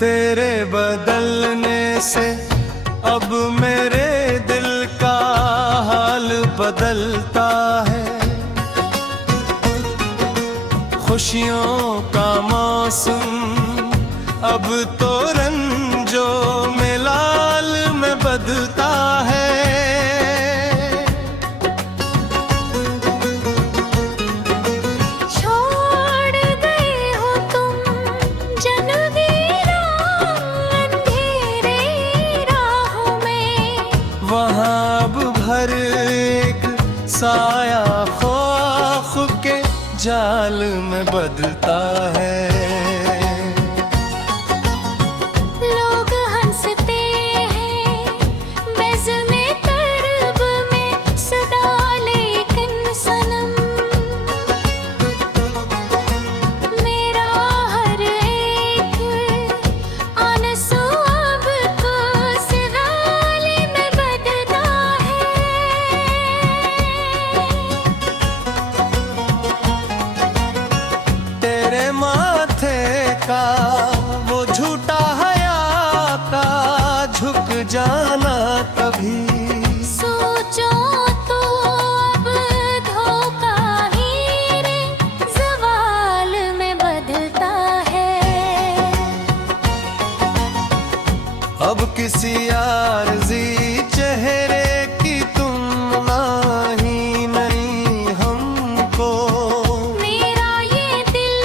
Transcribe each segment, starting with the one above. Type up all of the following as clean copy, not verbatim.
तेरे बदलने से अब मेरे दिल का हाल बदलता है। खुशियों का मौसम अब तो रंजो में लाल में बदलता है। हर एक साया खौफ के जाल में बदलता है। लोग हंसते हैं बेज़्मे तर्ब में सदा, लेकिन सनम मेरा हर एक आंसू अब तो सिवाले में बदलता है। तेरे माथे का वो झूठा हया का झुक जाना कभी सोचो तो अब धोखा ही रे ज़वाल में बदलता है। अब किसी आरज़ी चेहरे की तुम नहीं नहीं हमको। मेरा ये दिल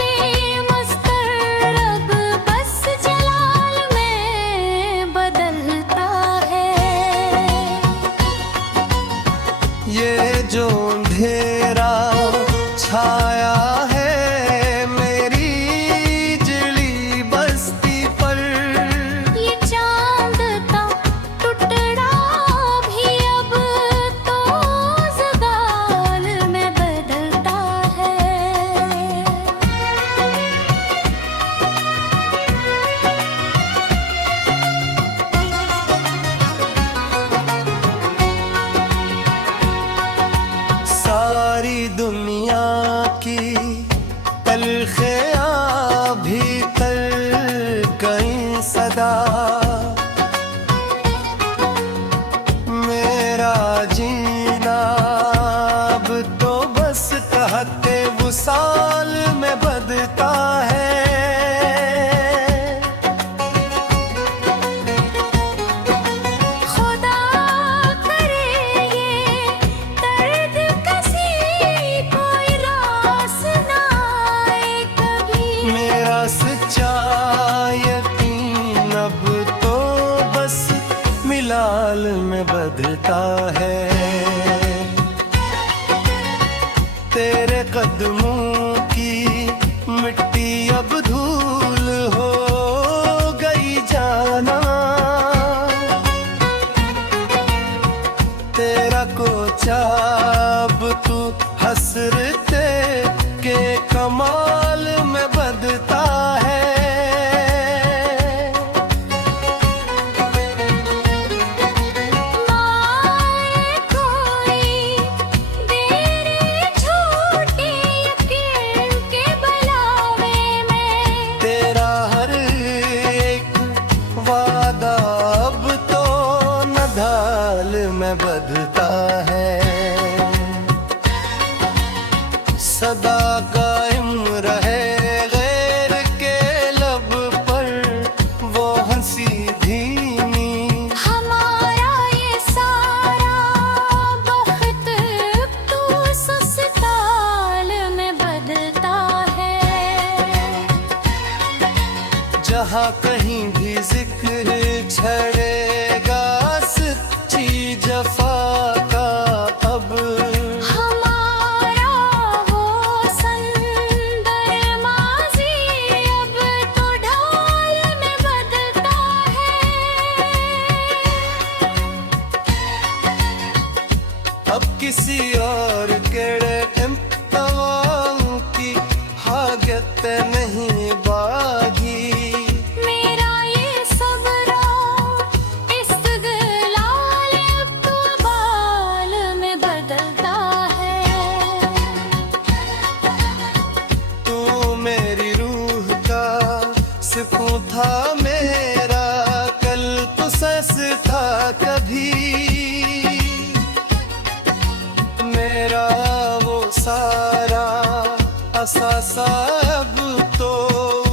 मुस्तरब बस जलाल में बदलता है। ये जो अंधेरा छाया है मेरी जली बस्ती पर, ये चांद का टुकड़ा भी अब तो ज़वाल में बदलता है। सारी दुनिया की तलखियां भीतर कहीं सदा, मेरा जीना अब तो बस कहते वुसाल में बदलता है। खुदा करे ये दर्द कसी कोई रास ना आए कभी। मेरा सच्चा यकीन अब तो बस मिलाल में बदलता है। तेरे कदमों की मिट्टी अब धूल हो गई जाना, तेरा कोचा अब तू हसरते के कमाल में बदलता है। माए कोई तेरे झूठे यकीन के बुलावे में, तेरा हर एक वादा अब तो नधाल में बदलता है। सदा कायम रहे गैर के लब पर वो हंसी धीमी। हमारा ये सारा वक्त तो ससताल में बदलता है। जहाँ कहीं भी जिक्र छड़ेगा सच्ची जफा का, अब हमारा वो संदर माज़ी अब तो ढाल में बदलता है। अब किसी और केड़े इम्तिहान की हाजत नहीं बागी। मेरा ये सब्र इस्तगलाल अब तो बाल में बदलता है। तू मेरी रूह का सुकून था मेरे सा सब तो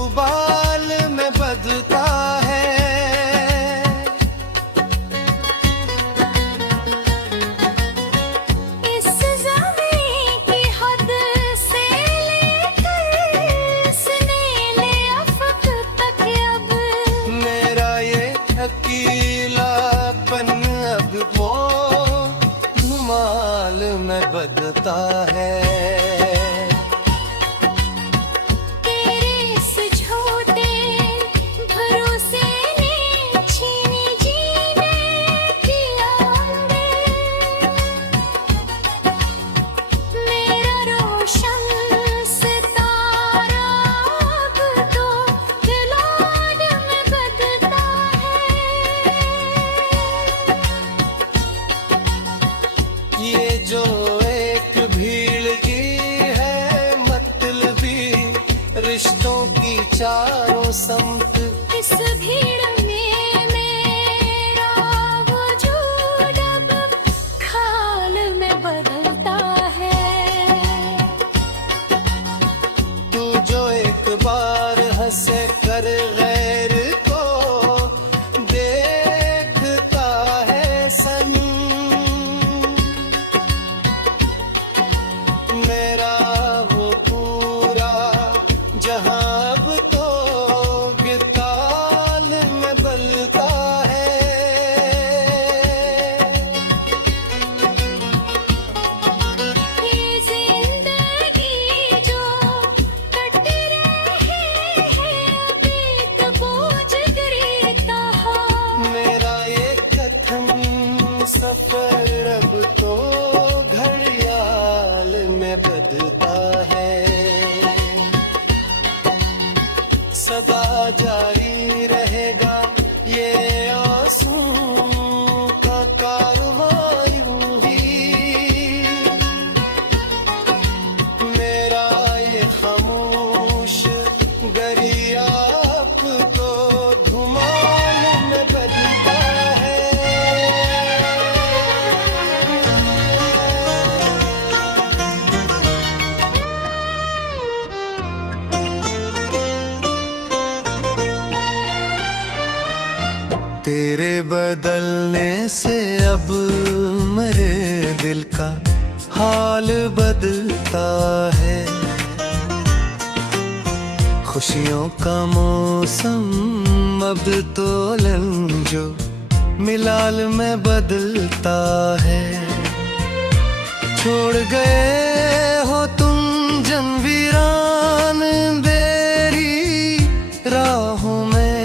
उबाल में बदता है। इस ज़मीं की हद से लेकर सनीले अफ़क़ तक अब मेरा ये अकेलापन अब वो धुमाल में बदता है। तेरे इस झूठे भरोसे ने छीनी जीने की आदत। मेरा रोशन सितारा अब तो जलाल में बदता है। ये जो एक भीड़ की है मतलबी रिश्तों की चारों संत, इस भीड़ में मेरा वजूद अब खाल में बदलता है। तू जो एक बार हंसे कर गैर को देखता है सनम, मेरा वो पूरा जहां अब तो गिताल में बलता है। ये जिंदगी जो कट रही है अभी तो बोझ गिरता है। मेरा ये कथन सफर अब तो घड़ियाल में बदलता है। सदा जारी रहेगा ये आंसू का कारवां यूं ही। मेरा ये खामोश गरिया अब तो धुमाल में बदलता है। तेरे बदलने से अब मेरे दिल का हाल बदलता है। खुशियों का मौसम अब तो लंजो मिलाल में बदलता है। छोड़ गए हो तुम जनवीरान बेरी राहों में,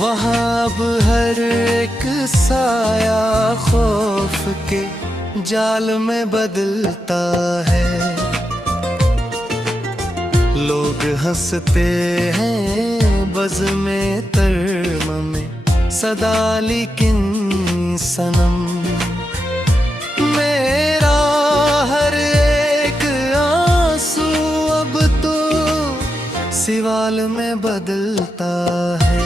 वहाँ अब हर एक साया खौफ के जाल में बदलता है। लोग हंसते हैं बज़ में तर्म में सदा, लेकिन सनम मेरा हर एक आंसू अब तो सिवाल में बदलता है।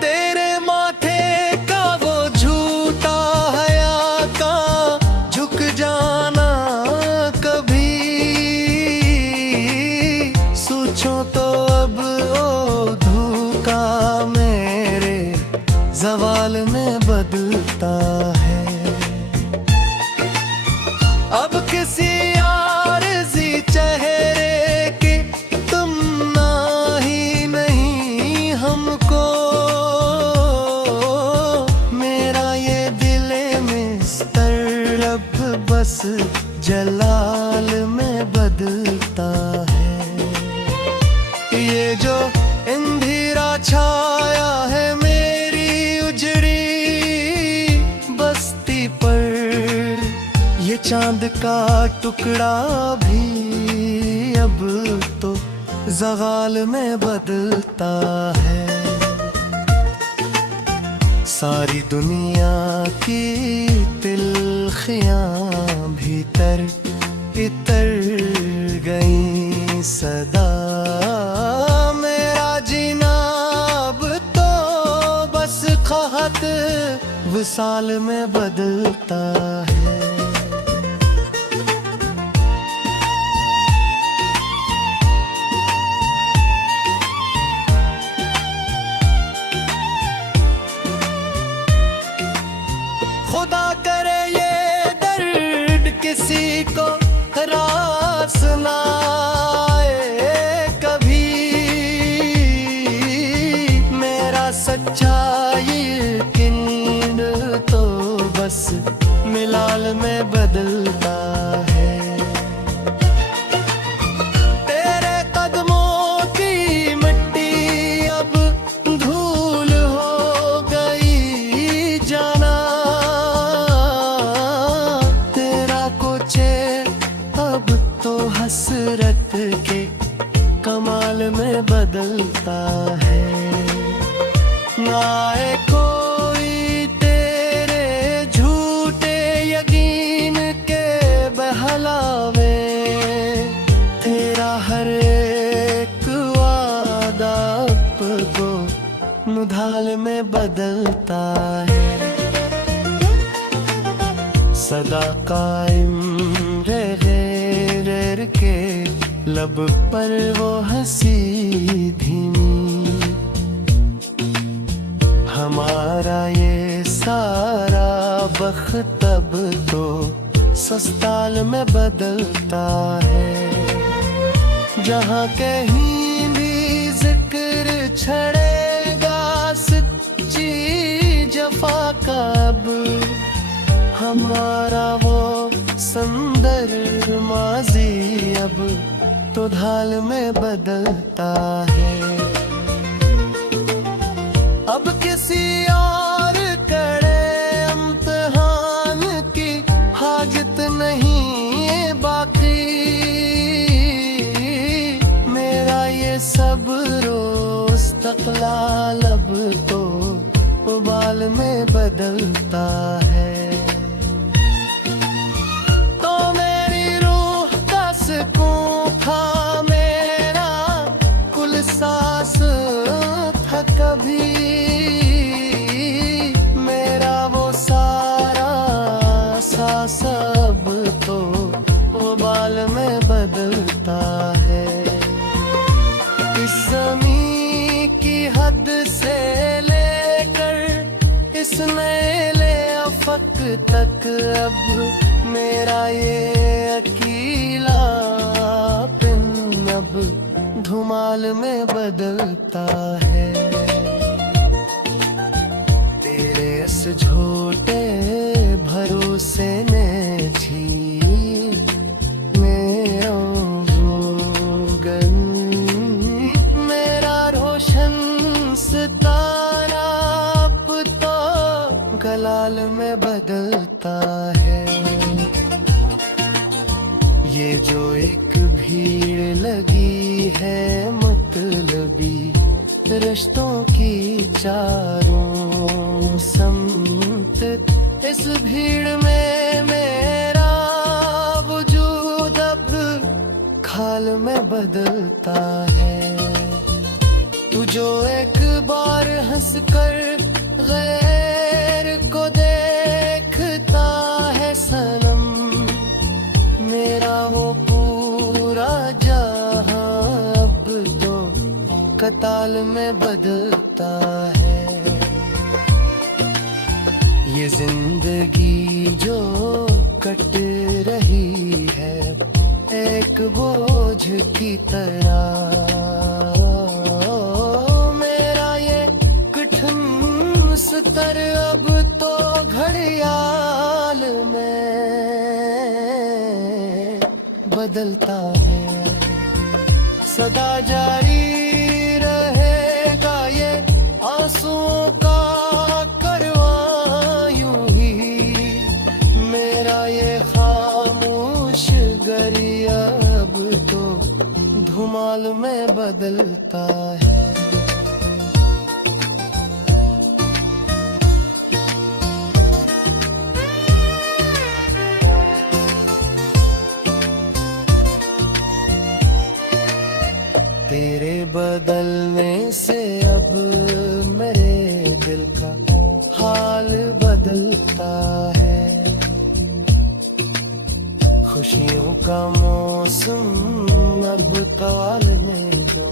तेरे माथे का वो झूठा हया का झुक जाना कभी सोचो तो अब ओ धोखा मेरे जवाल में बदलता है। अब किसी आरज़ी चेहरे के तुम ना ही नहीं हमको, मेरा ये दिल में स्तर अब बस जलाल में बदलता है। ये जो अंधेरा छाया है मेरी उजड़ी बस्ती पर, ये चांद का टुकड़ा भी अब तो ज़गाल में बदलता है। सारी दुनिया की तिलखियां भीतर इतर गई सदा विसाल में बदलता है। खुदा करे ये दर्द किसी को रास ना आए कभी, मेरा सच्चा यकीन तो बस मिलाल में बदलता है। तेरे कदमों की मिट्टी अब धूल हो गई जाना, तेरा कोचे अब तो हसरत के कमाल में बदलता है। आए कोई तेरे झूठे यकीन के बहलावे, तेरा हर एक वादा को मुधाल में बदलता है। सदा कायम रहे के लब पर वो हंसी धीमी, हमारा ये सारा बख्त अब तो सस्ताल में बदलता है। जहाँ कहीं भी जिक्र छड़ेगा सच्ची जफा का, अब हमारा वो सुंदर माजी अब तो ढाल में बदलता है। अब किसी और कड़े इम्तिहान की हाजत नहीं है बाकी, मेरा ये सब रोज तकलाल अब तो उबाल में बदलता है। तो मेरी रूह का सुकून था मेरा कुल सांस था कभी, मेरा वो सारा सांस अब तो उबाल में बदलता है। इस ज़मीं की हद से लेकर इस नैले अफक तक अब मेरा ये अकेला पिन अब धुमाल में बदलता है। तेरे इस झूठे भरोसे ने छीन मेरा रोगन, मेरा रोशन सितारा अब तो गलाल में बदलता है। ये जो एक भीड़ लगी है मतलबी रिश्तों की चारों समत, इस भीड़ में मेरा वजूद अब खाल में बदलता है। तू जो एक बार हंसकर गैर को देखता है सनम, मेरा वो पूरा जहां अब तो कताल में बदलता है। ये जिंदगी जो कट रही है एक बोझ की तरह, मेरा ये कठिन स्तर अब तो घड़ियाल में बदलता है। सदा जारी रहेगा ये आंसुओं का करवां यूं ही, मेरा ये खामोश गरिया अब तो धुमाल में बदलता है। तेरे बदलने से अब मेरे दिल का हाल बदल बदलता है। खुशियों का मौसम अब कवाल में जो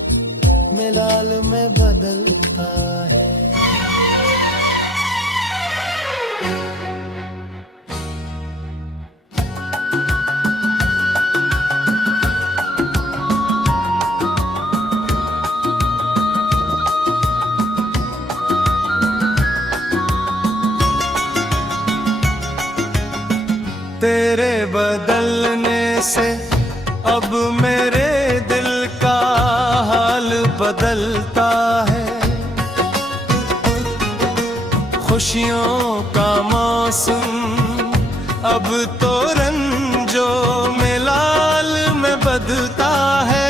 मिलाल में बदलता है। तेरे बदलने से अब मेरे दिल का हाल बदलता है। खुशियों का मौसम अब तो रंजों में लाल में बदलता है।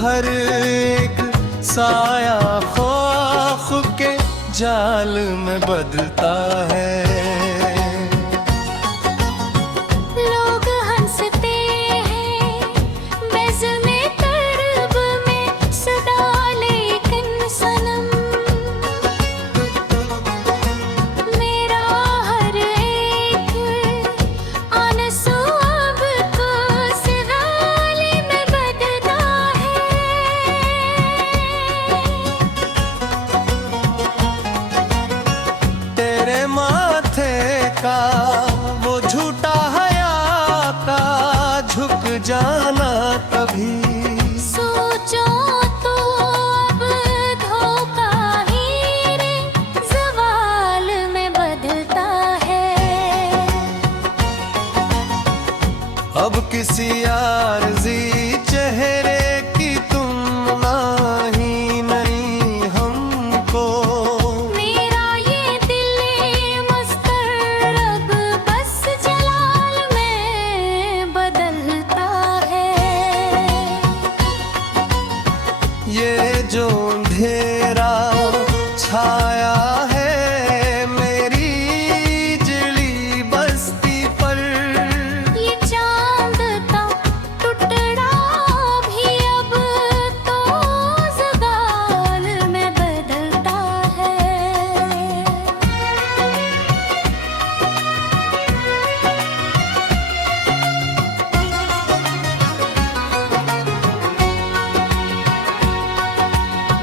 हर एक साया ख्वाख के जाल में बदलता है। लोग हंसते हैं बेज़्मे तरब में सदा, लेकिन सनम मेरा हर एक आंसू अब तो सिराले में बदलता है। तेरे माथे का वो झूठा हया का झुक जाना कभी सोचो तो अब धोखा ही रे ज़वाल में बदलता है। अब किसी आरज़ी चेहरे की तुम नाही नहीं हमको। मेरा ये दिल मुस्तरब बस जलाल में बदलता है। ये जो अंधेरा छाया है मेरी जली बस्ती पर, ये चांद का टुकड़ा भी अब तो ज़गाल में बदलता है।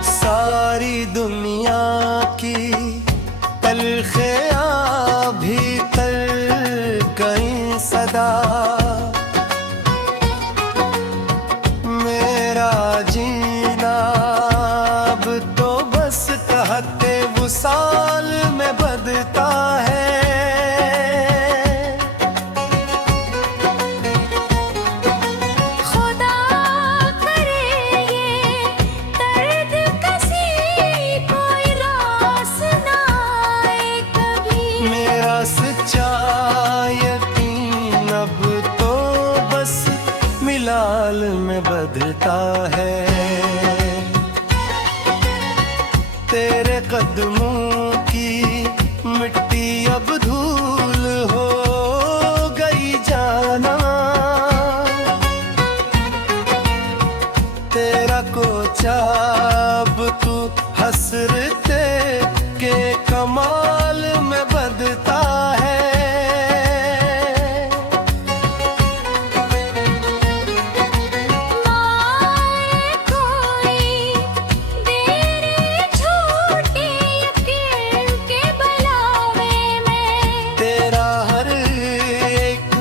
सारी दुनिया की तलखियां भीतर कहीं सदा, मेरा जीना अब तो बस कहते वुसाल में बदलता है। खुदा करे ये दर्द कसी कोई रास ना आए कभी। मेरा सच्चा यकीन अब तो बस मिलाल में बदलता है। तेरे कदमों की मिट्टी अब धूल हो गई जाना, तेरा कोचा अब तू हसरते के कमाल में बदलता है। मारे कोई तेरे झूठे यकीन के बलावे में, तेरा हर एक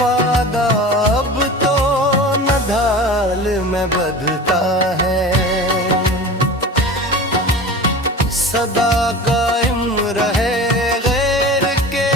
वादा अब तो नदाल में बदलता है। सदा कायम रहे गैर के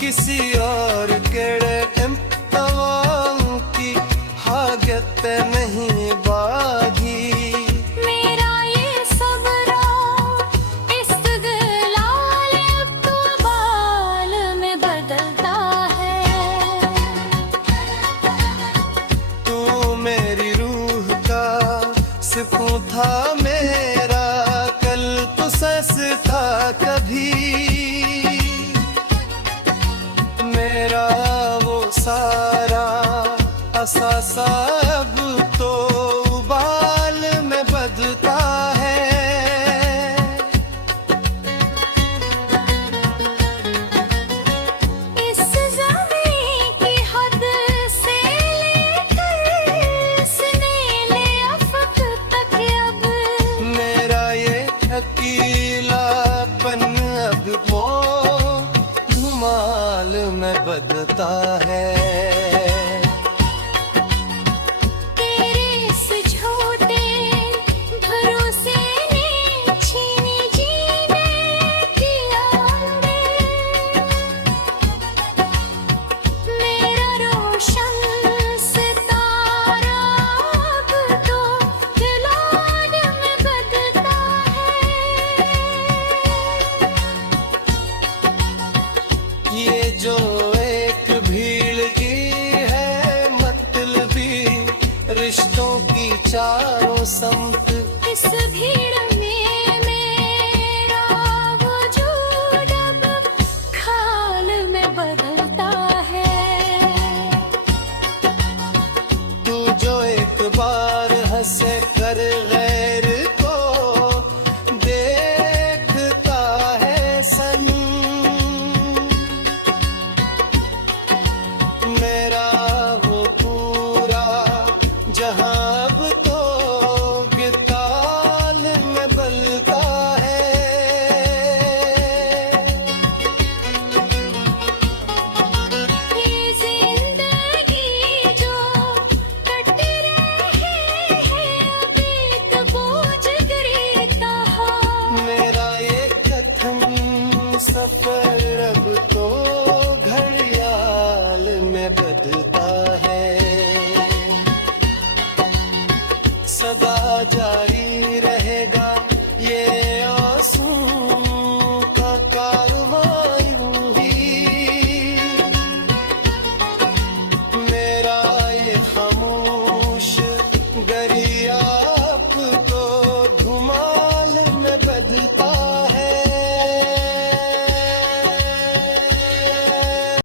किसी और केड़े की हागत नहीं बागी मेरा ये सबरा इस्तगलाल अब तो बाल में बदलता है। तू मेरी रूह का सुकून था मेरा कल तो सस था कभी मेरा वो सारा असासा अब तो उबाल में बदलता है। इस ज़मीं की हद से लेकर सीने अफ़क़ तक अब मेरा ये अकेलापन अब वो धुमाल में बदलता है। तेरे इस झूठे भरोसे ने छीनी जीने की आदत। मेरा रोशन सितारा अब तो जलाल में बदलता है। ये जो एक भीड़ की है मतलबी रिश्तों की चारों संत इस भीड़ में मेरा वजूद अब खाल में बदलता है। तू जो एक बार हंसे कर गैर को देखता है सनम मेरा वो पूरा जहां अब तो गिताल में बलता है। ये जिंदगी जो कट रही है अब एक बोझ गिरता है। मेरा ये कथन सफर अब तो घड़ियाल में बदलता है। सदा जारी रहेगा